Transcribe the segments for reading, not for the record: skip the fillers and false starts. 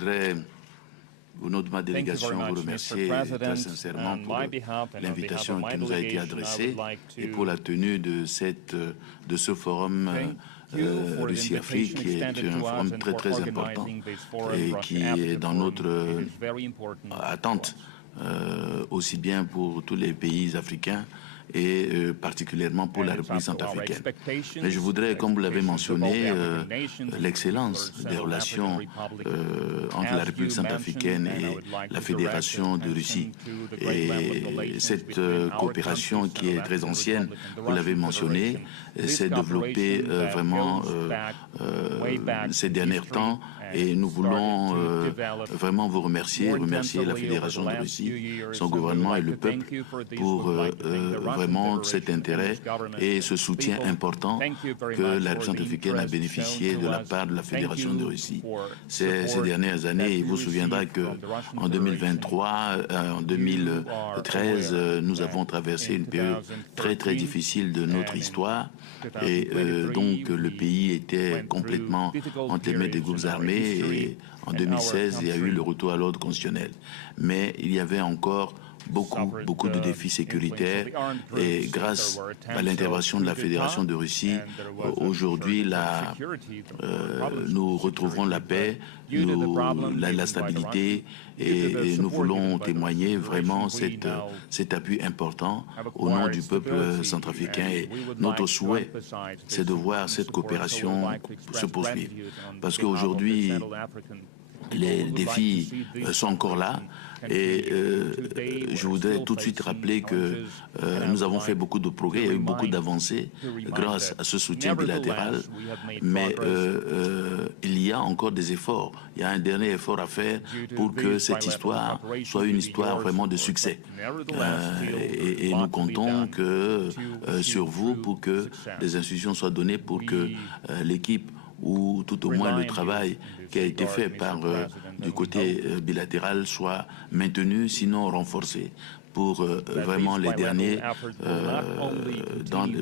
voudrais, au nom de ma délégation, vous remercier très sincèrement pour l'invitation qui nous a été adressée et pour la tenue de ce forum Russie-Afrique, qui est un forum très très important et qui est dans notre attente, aussi bien pour tous les pays africains et particulièrement pour la République centrafricaine. Mais je voudrais, comme vous l'avez mentionné, l'excellence des relations entre la République centrafricaine et la Fédération de Russie. Et cette coopération qui est très ancienne, vous l'avez mentionné, s'est développée vraiment ces derniers temps. Et nous voulons vraiment vous remercier la Fédération de Russie, son gouvernement et le peuple pour vraiment cet intérêt et ce soutien important que la République centrafricaine a bénéficié de la part de la Fédération de Russie ces dernières années. Il vous souviendra qu'en 2023, en 2013, nous avons traversé une période très très difficile de notre histoire. Et donc le pays était complètement entre les mains des groupes armés et en 2016 il y a eu le retour à l'ordre constitutionnel. Mais il y avait encore beaucoup de défis sécuritaires et grâce à l'intervention de la Fédération de Russie, aujourd'hui nous retrouverons la paix, la stabilité et nous voulons témoigner vraiment cet appui important au nom du peuple centrafricain. Et notre souhait, c'est de voir cette coopération se poursuivre. Parce qu'aujourd'hui, les défis sont encore là et je voudrais tout de suite rappeler que nous avons fait beaucoup de progrès, il y a eu beaucoup d'avancées grâce à ce soutien bilatéral, mais il y a encore des efforts. Il y a un dernier effort à faire pour que cette histoire soit une histoire vraiment de succès. Et nous comptons sur vous pour que des institutions soient données pour que l'équipe ou tout au moins le travail qui a été fait du côté bilatéral soit maintenu, sinon renforcé, pour vraiment les derniers,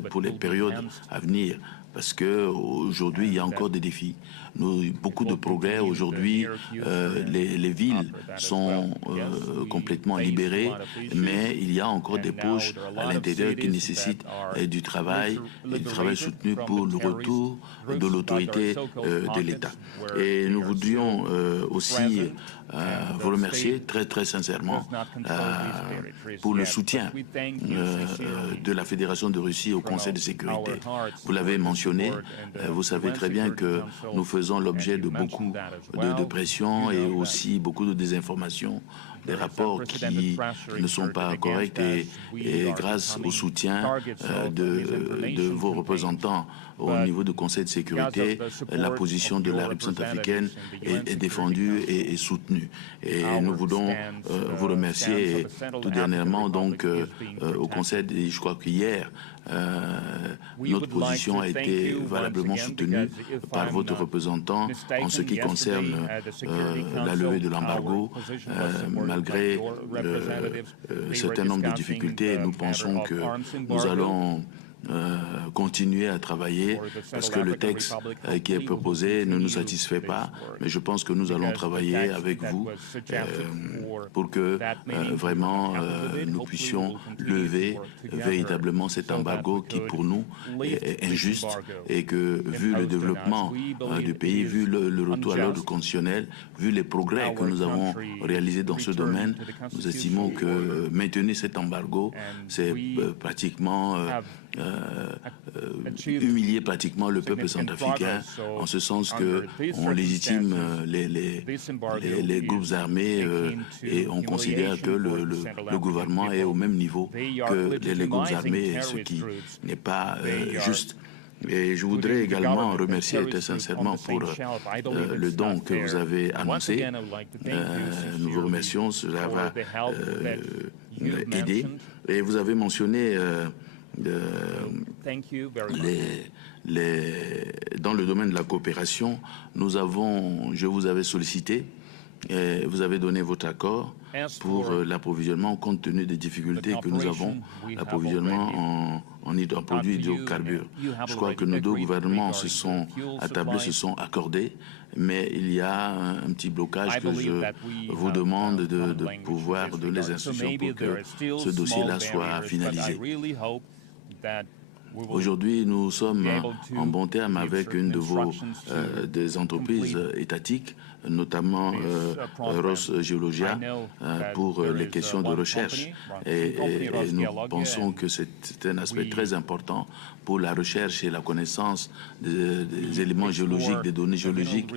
pour les périodes à venir. Parce qu'aujourd'hui, il y a encore des défis. Beaucoup de progrès. Aujourd'hui, les villes sont complètement libérées, mais il y a encore des poches à l'intérieur qui nécessitent du travail, et du travail soutenu pour le retour de l'autorité de l'État. Et nous voudrions aussi vous remercier très très sincèrement pour le soutien de la Fédération de Russie au Conseil de sécurité. Vous l'avez mentionné, vous savez très bien que nous faisons l'objet de beaucoup de pression et aussi beaucoup de désinformation, des rapports qui ne sont pas corrects et grâce au soutien de vos représentants au niveau du Conseil de sécurité, la position de la République centrafricaine est défendue et soutenue. Et nous voulons vous remercier. Et tout dernièrement, donc, au Conseil, je crois qu'hier, notre position a été valablement soutenue par votre représentant en ce qui concerne la levée de l'embargo, malgré un certain nombre de difficultés. Nous pensons que nous allons continuer à travailler parce que le texte qui est proposé ne nous satisfait pas, mais je pense que nous allons travailler avec vous pour que vraiment nous puissions lever véritablement cet embargo qui pour nous est injuste et que vu le développement du pays, vu le retour à l'ordre constitutionnel, vu les progrès que nous avons réalisés dans ce domaine, nous estimons que maintenir cet embargo, c'est pratiquement humilier pratiquement le peuple centrafricain, en ce sens qu'on légitime les groupes armés et on considère que le gouvernement est au même niveau que les groupes armés, ce qui n'est pas juste. Et je voudrais également remercier très sincèrement pour le don que vous avez annoncé. Nous vous remercions, cela va aider. Et vous avez mentionné dans le domaine de la coopération, je vous avais sollicité Et vous avez donné votre accord pour l'approvisionnement compte tenu des difficultés que nous avons, l'approvisionnement en produits hydrocarbures. Je crois que nos deux gouvernements se sont attablés, se sont accordés, mais il y a un petit blocage que je vous demande de pouvoir de les institutions pour que ce dossier-là soit finalisé. Aujourd'hui, nous sommes en bon terme avec une de vos des entreprises étatiques, notamment Ross Geologia, pour les questions de recherche. Et nous pensons que c'est un aspect très important pour la recherche et la connaissance des éléments géologiques, des données géologiques